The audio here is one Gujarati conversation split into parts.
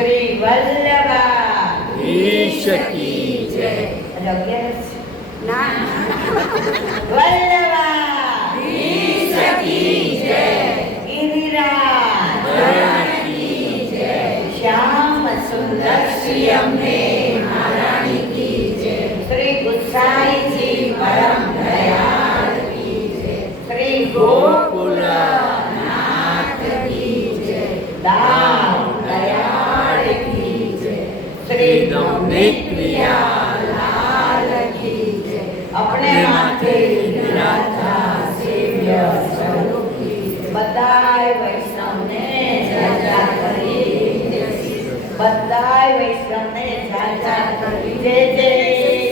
શ્રી વલ્લભા ઈશ કી જય. અને 11 ના વલ્લભા ઈશ કી જય. ગિરિરાજ કી જય. શ્યામ સુંદર શ્રી અંબે મહારાણી કી જય. શ્રી ગુસાઈજી પરમ દયાળ કી જય. શ્રી ગોકુલનાથ કી જય. દાન દયાળ કી જય. શ્રી નવનીત પ્રિયાલાલ કી જય. अपने माथे રાધા સેવ્ય સ્વરૂપ કી જય. બધાય વૈષ્ણવને જય જય કરી બધાય વૈષ્ણવને જય જય કરી જય જય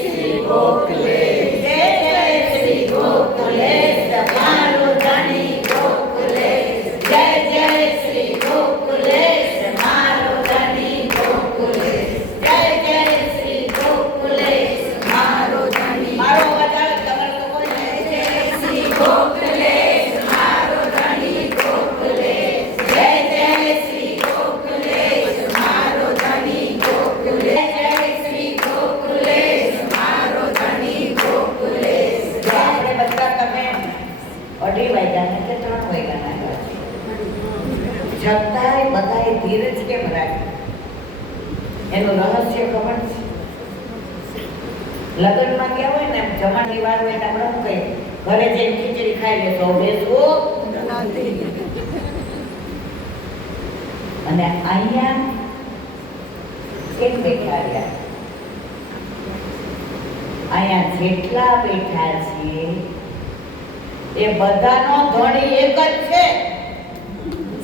શ્રી ગોકુલે જય જય શ્રી ગોકુલે તમારું ધણી ગોકુલે જય જય શ્રી ગોકુલે મારું ધણી ગોકુલે જય જય શ્રી ગોકુલે મારો ધણી મારો બધા કમર તો કોઈ જય જય શ્રી ગોકુલે મારો ધણી ગોકુલે. જય જય શ્રી ગોકુલે મારો ધણી ગોકુલે. જય શ્રી ગોકુલે મારો ધણી ગોકુલે. જો આપણે બધા તમે 2:30 વાગ્યાના કે 3 વાગ્યાના આવ્યા છો. છતાંય બધાએ ધીરજ કેમ રાખી? એનું રહસ્ય ખબર છે? લગ્નમાં ગયા હોય ને જમવાની વાર હોય તો આપણે શું કહીએ? ઘરે જઈને ખીચડી ખાઈ લેશો બેસવું. અને અહીંયા કેમ બેઠા રહ્યા? અહીંયા જેટલા બેઠા છીએ એ બધાનો ધણી એક જ છે.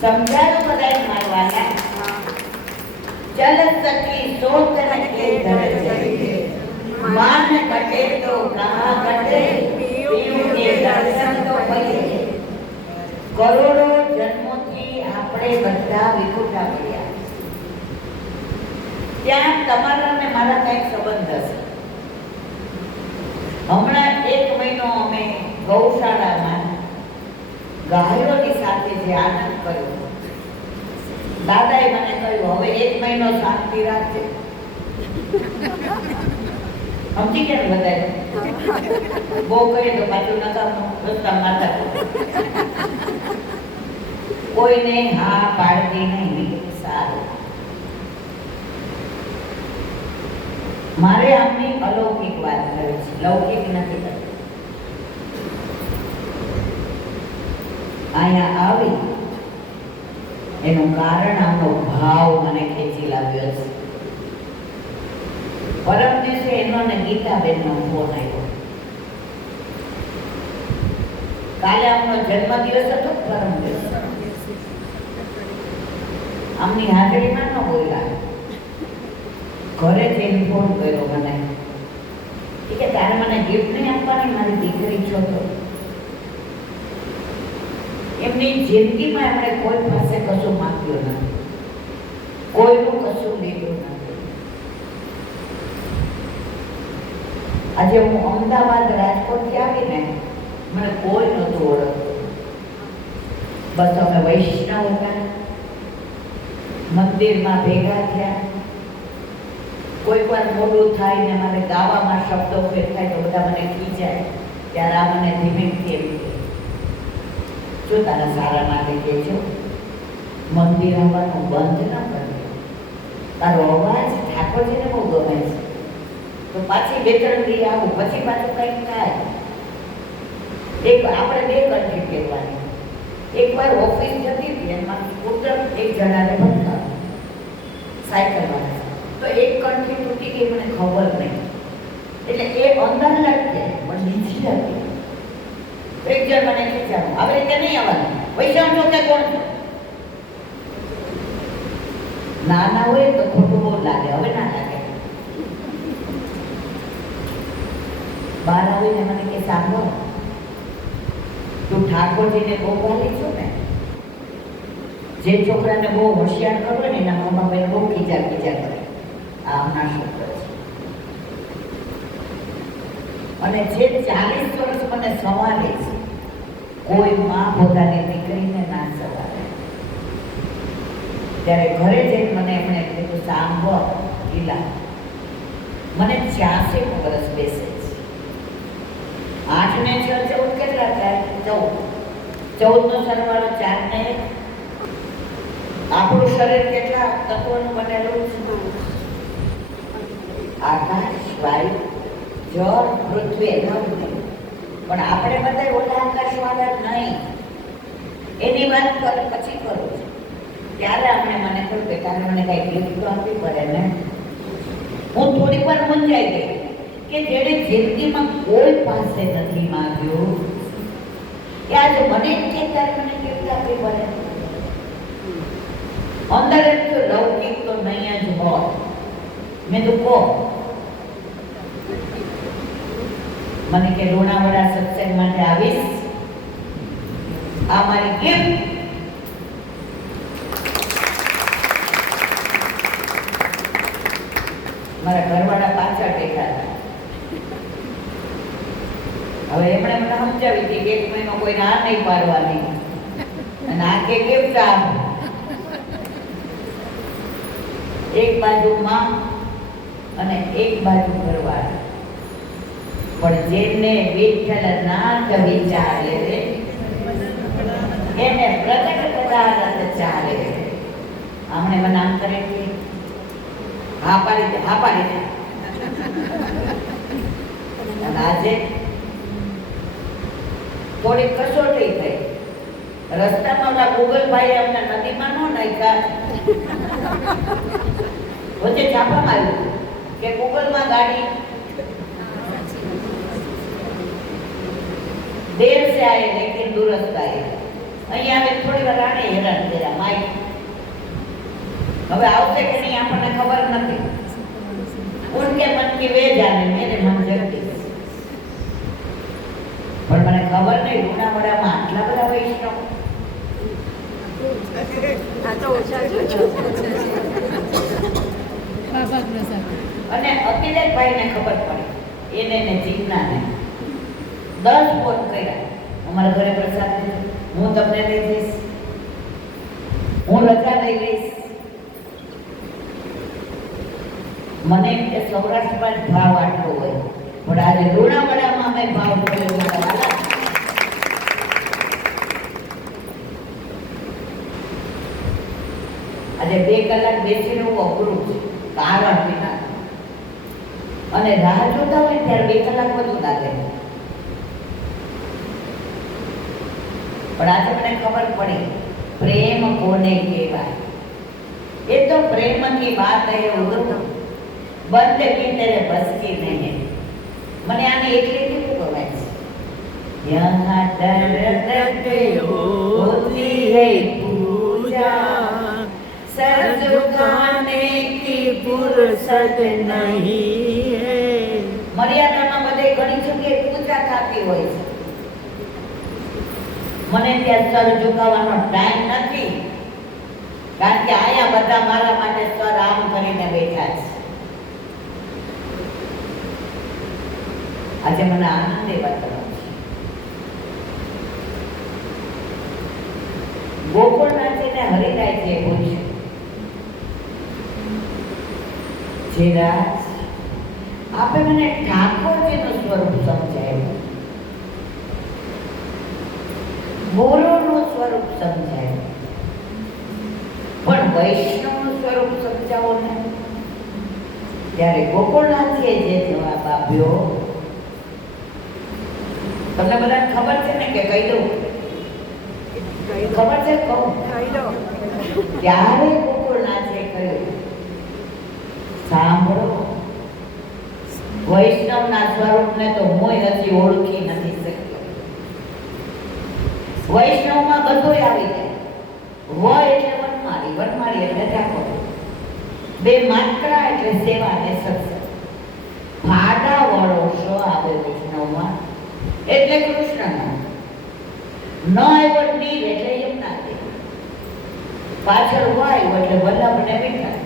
સમજાયું બધાય મારવાના? ચલ સખી સોત રખે ધર જઈએ માન કટે તો કહા કટે પીયું કે દર્શન તો ભઈએ. કરોડો જન્મોથી આપણે બધા વિખૂટા પડ્યા. ત્યાં તમારા અને મારા કંઈક સંબંધ હશે. હમણાં 1 મહિનો અમે ગૌશાળામાં ગાયોની સાથે જે આનંદ કર્યો, દાદાએ મને કહ્યું હવે 1 મહિનો શાંતિ રાખજે. સમજી ગયા ને બધાએ? બહુ કહે તો પાછું નકામું રસ્તા માથા કોઈને હા પાડતી નહીં. સારું, મારે આમની અલૌકિક વાત કરવી છે, લૌકિક નથી કરવી. અહીંયા આવી એનું કારણ આમનો ભાવ મને ખેંચી લાવ્યો છે. પરમ દિવસે એનો ને ગીતાબેનનો ફોન આવ્યો. કાલે આમનો જન્મદિવસ હતો. પરમ દિવસ આમની હાજરીમાં ન બોલ્યા. ઘરે જઈને ફોન કર્યો મને કે તારે મને ગિફ્ટ નહીં આપવાની, મારી દીકરી છો તો. એમની જિંદગીમાં એમણે કોઈ પાસે કશું માંગ્યું નથી, કોઈનું કશું લીધું નથી. આજે હું અમદાવાદ રાજકોટથી આવીને મને કોઈ નહોતું ઓળખતું. બસ અમે વૈષ્ણવ હતા, મંદિરમાં ભેગા થયા. કોઈક વાર મોડું થાય ને મારે ગાવામાં શબ્દો ફેર થાય તો બધા મને ખીજાય. ત્યારે આ મને ધીમેથી એમ કહે, જો તારા સારા માટે કહેજો મંદિર આવવાનું બંધ ન કરજો. તારો અવાજ ઠાકોરજીને બહુ ગમે છે, તો પાછી 2-3 દી આવું, પછી પાછું કંઈક થાય. આપણે 2 કંઠી કહેવાની. એકવાર ઓફિસ જતી હતી એમાં સ્કૂટર એક જણાને બંધાવ્યું સાયકલવાળા, તો એક કંઠી તૂટી ગઈ, મને ખબર નહીં. એટલે એ અંદર લટકે પણ નીચી હતી. એક જણ મને ખીચાવું, આવી રીતે નહીં આવવાનું, વૈષ્ણવ છો કે કોણ છો? નાના હોય તો ખોટું બહુ લાગે, હવે ના લાગે. બહાર આવીને મને કે સાંભળો, તું ઠાકોરજીને બહુ વાલી છો ને? જે છોકરાને બહુ હોશિયાર કરો ને એના મમ્મા ભાઈ બહુ ખીચા કરે. આ હમણાં શબ્દ છે. અને જે 40 વર્ષ મને સવારે છે, કોઈ માં પોતાની દીકરીને ના સવારે. ત્યારે ઘરે જઈને મને એમણે કીધું, ગીલા. મને 86 વર્ષ બેસે છે. 8 ને 6 14 કેટલા થાય? 14 નો સરવાળો 4 ને 1. આપણું શરીર કેટલા તત્વોનું બનેલું છે? આકાશ, વાયુ, જળ, પૃથ્વી. પણ આપણે બધા ઓલા આકાશવાળા નહીં. એની વાત પછી કરું છું. ત્યારે મને કહ્યું કે તારે મને કઈ ગિફ્ટ તો આપવી પડે ને. હું થોડીક વાર મૂંઝાઈ ગઈ કે જેણે જિંદગીમાં કોઈ પાસે નથી માંગ્યું કે આજે મને કે તારે મને ગિફ્ટ આપવી પડે. અંદર એમ તો લૌકિક તો નહીં જ હોય. મેં તો કહો મને કે લુણાવાડા સત્સંગ માટે આવીશ, આ મારી ગિફ્ટ. મારા ઘરવાળા પાછળ બેઠા હતા. હવે એમણે મને સમજાવી હતી કે 1 મહિનો કોઈ ના નહીં પાડવાની અને આ કે ગિફ્ટ આપ. એક બાજુ માં અને એક બાજુ ઘરવાળા. પણ જેને વિઠ્ઠલ નાથ વિચારે એને પ્રગટ પદાર્થ ચાલે. આમણે મને આમ કરે કે હા પાડી દે. અને આજે થોડી કસોટી થઈ. રસ્તામાં ઓલા ગૂગલભાઈ અમને નદીમાં ન નાખ્યા. વચ્ચે છાપા માર્યું કે ગૂગલમાં ગાડી देर से आए लेकिन दुरुस्त आए. અહીંયા આવે થોડી વાર આને હેરાન કર્યા. માઇક હવે આવશે કે નહીં આપણને ખબર નથી. ઉનકે મન કી વે જાને, મેરે મન જગદીશ. પણ મને ખબર નહીં લુણાવાડામાં આટલા બધા વૈષ્ણવ. અને અતિલેખભાઈને ખબર પડી, એને જીજ્ઞાને 10 ફોન કર્યા. અમારા ઘરે પ્રસાદ લીધો, હું તમને લઈ જઈશ, હું રજા લઈ લઈશ. મને એમ કે સૌરાષ્ટ્રમાં જ ભાવ આટલો હોય, પણ આજે લુણાવાડામાં અમે ભાવ કર્યો. આજે 2 કલાક બેસીને હું અઘરું છે કારણ વિના. અને રાહ જોતા હોય ત્યારે 2 કલાક વધુ લાગે. પણ આજે મને ખબર પડી પ્રેમ કોને કહેવાય. એ તો પ્રેમ की बात है उर्दू बंद की तेरे बस की नहीं. મને આને એટલે કેવું ગમે છે. यहाँ डरते होती है पूजा, सर झुकाने की फुर्सत नहीं है. મર્યાદામાં બધે ઘણી જગ્યાએ પૂજા થતી હોય છે. મને ત્યાં સર ઝુકાવવાનો ટાઈમ નથી, કારણ કે આયા બધા મારા માટે સર આમ કરીને બેઠા છે. આજે મને આનંદ એ વાતનો છે. ગોકુળનાથજીને હરિરાયજીએ પૂછ્યું, જે રાજ આપે મને ઠાકોરજીનું સ્વરૂપ સમજાયું, ગુરુનું સ્વરૂપ સમજાયું, પણ વૈષ્ણવનું સ્વરૂપ સમજાવો ને. ત્યારે ગોકુળનાથજીએ જે જવાબ આપ્યો, તમને બધાને ખબર છે ને કે કહી દઉં? ખબર છે? કહું. ત્યારે ગોકુળનાથે કહ્યું, સાંભળો, વૈષ્ણવના સ્વરૂપને તો હું હજી ઓળખી નથી શક્યો. વૈષ્ણવમાં બધું આવી જાય. વ એટલે વનમાળી, વનમાળી એટલે ઠાકોર, બે માત્રા એટલે સેવા અને સત્સંગ. ફાડા વાળો શો આવે વૈષ્ણવમાં એટલે કૃષ્ણનો. ન આવ્યો નીર એટલે યમુનાજી, પાછળ વાયુ એટલે વલ્લભ ને વિઠ્ઠલ.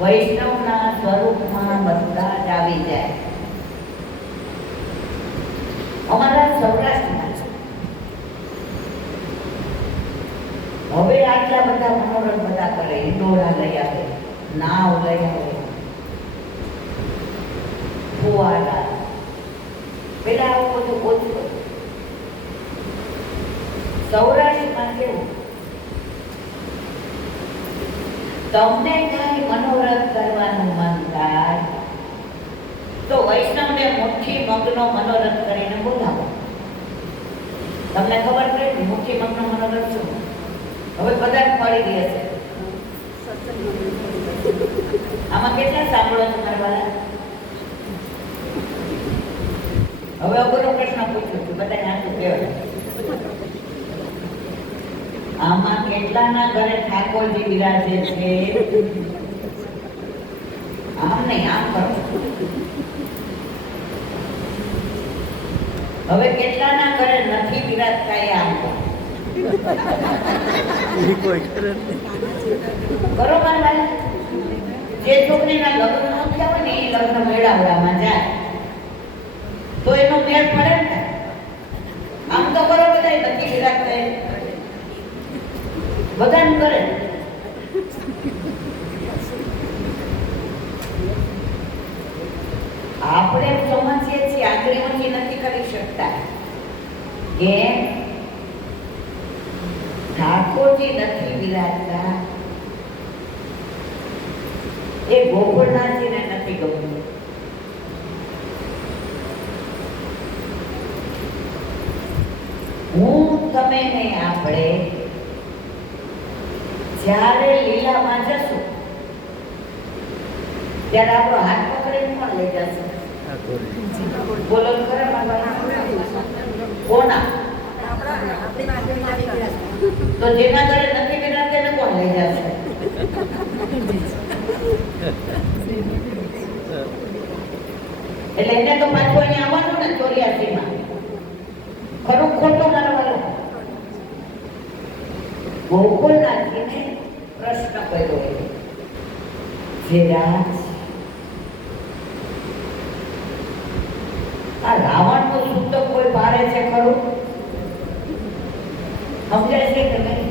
વૈષ્ણવના સ્વરૂપમાં બધા જ આવી જાય. અમારા સૌરાષ્ટ્રમાં હવે આટલા બધા મનોરંજન બધા કરે, હિંડોળા લઈ આવે, નાવ લઈ આવે, સૌરાષ્ટ્રમાં કેવું, તમને કઈ મનોરથ કરવાનું મન થાય તો વૈષ્ણવને મુઠ્ઠી મગનો મનોરથ કરીને બોલાવો. તમને ખબર છે મુઠ્ઠી મગનો મનોરથ શું? હવે બધા જ પડી ગયા છે. આમાં કેટલા સાંભળો છો મારા વાળા? હવે અઘરો પ્રશ્ન પૂછું છું, બધા આંખું કહેવાય. આમાં કેટલાના ઘરે ઠાકોરજી બિરાજે છે? આમ નહીં, આમ કરો. હવે કેટલાના ઘરે નથી બિરાજતા? એ આમ કરો. બરોબર ને? જે છોકરીના લગ્ન ન થયા હોય ને એ લગ્ન મેળાવડામાં જાય તો એનો મેળ પડે ને. આમ તો કરો બધા નથી બિરાજતા, બધાને કરે. આપણે સમજીએ છીએ આંગળીઓથી નથી કરી શકતા કે ઠાકોરજી નથી બિરાજતા, એ ગોકુળનાથજીને નથી ગમતું. હું તમે ને આપણે જ્યારે લીલામાં જશું ત્યારે આપણો હાથ પકડીને કોણ લઈ જશે? બોલો ખરા મારા? કોના? તો જેના ઘરે નથી બિરાજતા તેને કોણ લઈ જશે? એટલે એને તો પાછું અહીંયા આવવાનું ને 84 માં. ખરું ખોટું મારા વાળું? ગોકુળનાથજીને પ્રશ્ન કર્યો જે રાજ આ રાવણનું શુદ્ધ કોઈ પારે છે ખરું? સમજાય છે કે નહીં?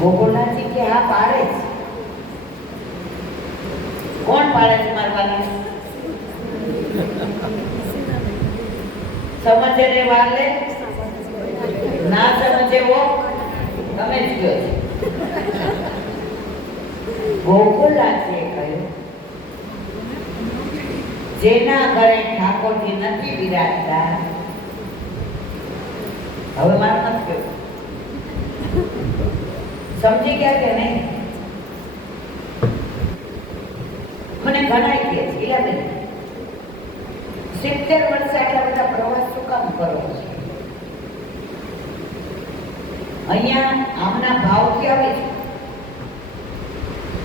ગોકુળનાથજી કે હા પારે છે. કોણ પાડે છે મારવાની? સમજે ને વાલે ના સમજે વો તમે જ કહો છો. ગોકુળનાથજીએ કહ્યું જેના ઘરે ઠાકોરજી નથી બિરાજતા, હવે મારું નથી કહ્યું, સમજી ગયા કે નહીં? મને ઘણા કહે છે ઈલાબેન 70 વર્ષે આટલા બધા પ્રવાસ શું કામ કરો છો? અહીંયા આમના ભાવથી આવે છે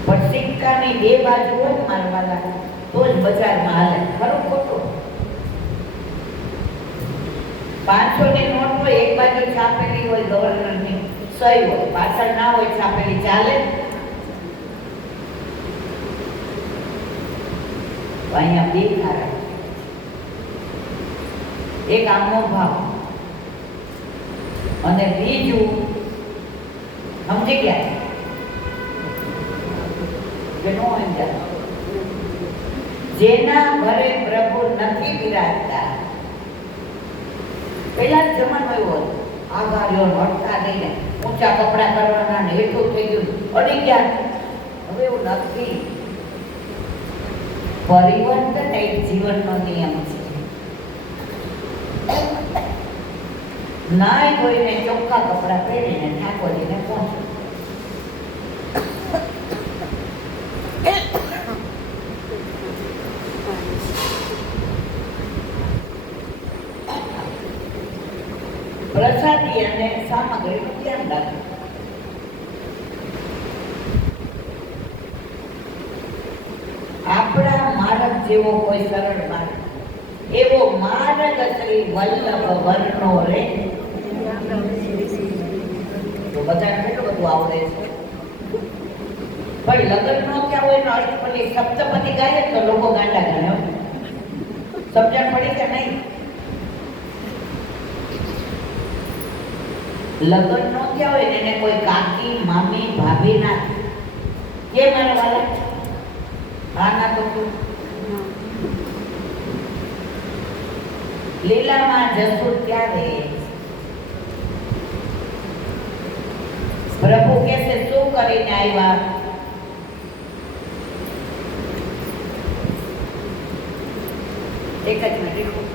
પણ સિક્કાની બે બાજુ હોય મારવાના તો જ બજારમાં હાલે. ખરું ખોટું? 500 ની નોટ હોય, એક બાજુ છાપેલી હોય ગવર્નરની સહી હોય, પાછળ ના હોય છાપેલી, ચાલે? અહીંયા બે કારણ, એક આમનો ભાવ અને બીજું સમજી ગયા કે નો સમજાય જેના ઘરે પ્રભુ નથી બિરાજતા. પેલા જમાનો એવો હતો, આઘારીઓ હટતા નહીં, ઊંચા કપડા કરવાના ને એટલું થઈ ગયું, અડી ગયા. હવે એવું નથી. પરિવર્તન એક જીવનનો નિયમ છે. નાય કોઈને ચોખ્ખા કપડા પહેરીને ઠાકોરજીને પહોંચો. પ્રસાદી અને સામગ્રીનું ધ્યાન રાખો. આપણા માર્ગ જેવો કોઈ સરળ માર્ગ, એવો માર્ગ શ્રી વલ્લભ વર્ણો રે. તો બધાને કેટલું બધું આવડે છે, પણ લગ્ન નો ક્યાં હોય ને અષ્ટપદી સપ્તપદી ગાય તો લોકો ગાંડા ગણે. સમજણ પડી કે નહીં? લગ્ન નો ક્યાં હોય ને એને કોઈ કાકી મામી ભાભી ના કે મારા વાલા આના તો લીલામાં જશું ત્યારે પ્રભુ કહેશે શું કરીને આવ્યા? એક જ મિનિટ.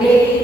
Yeah.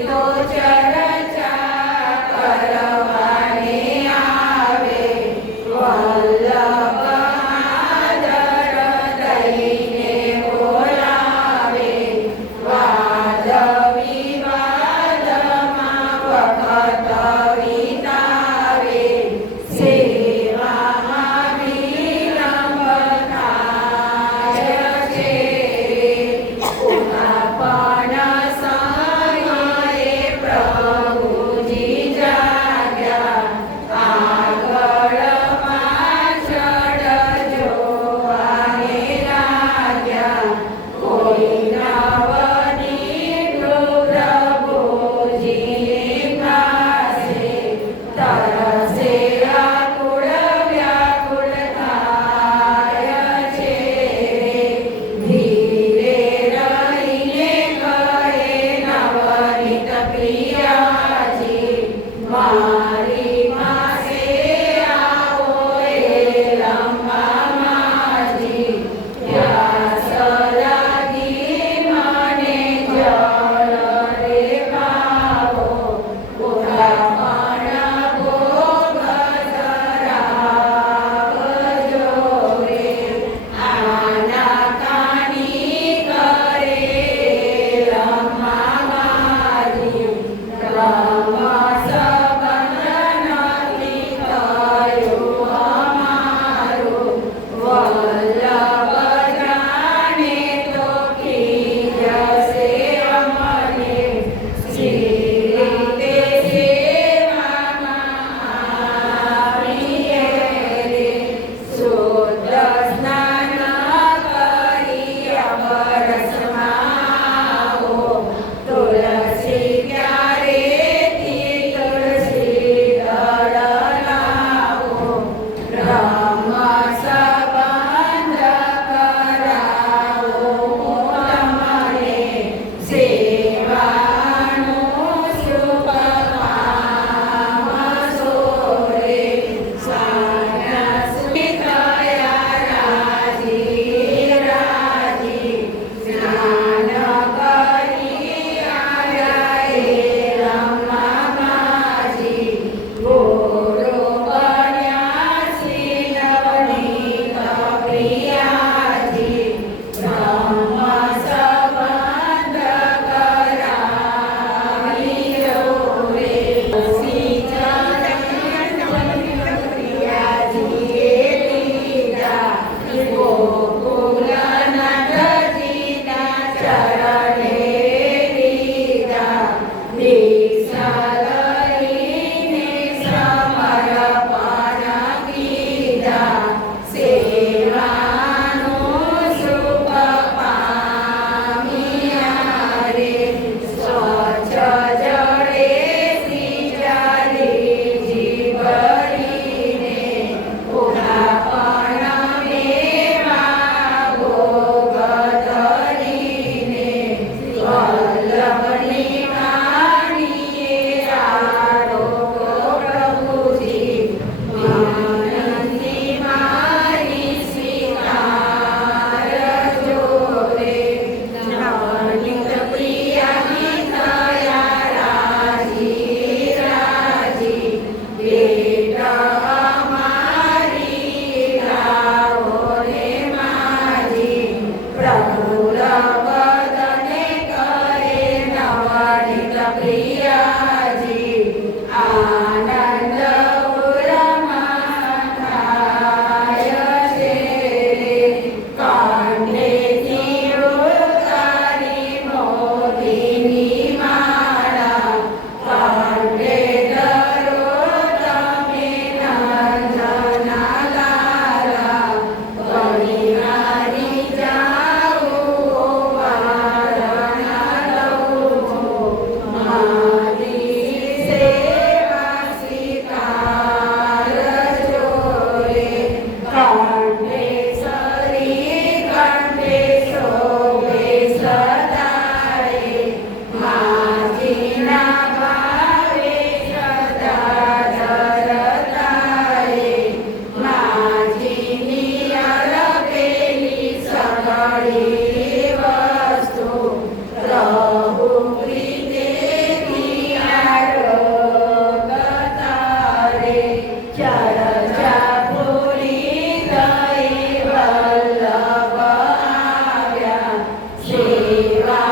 દેવા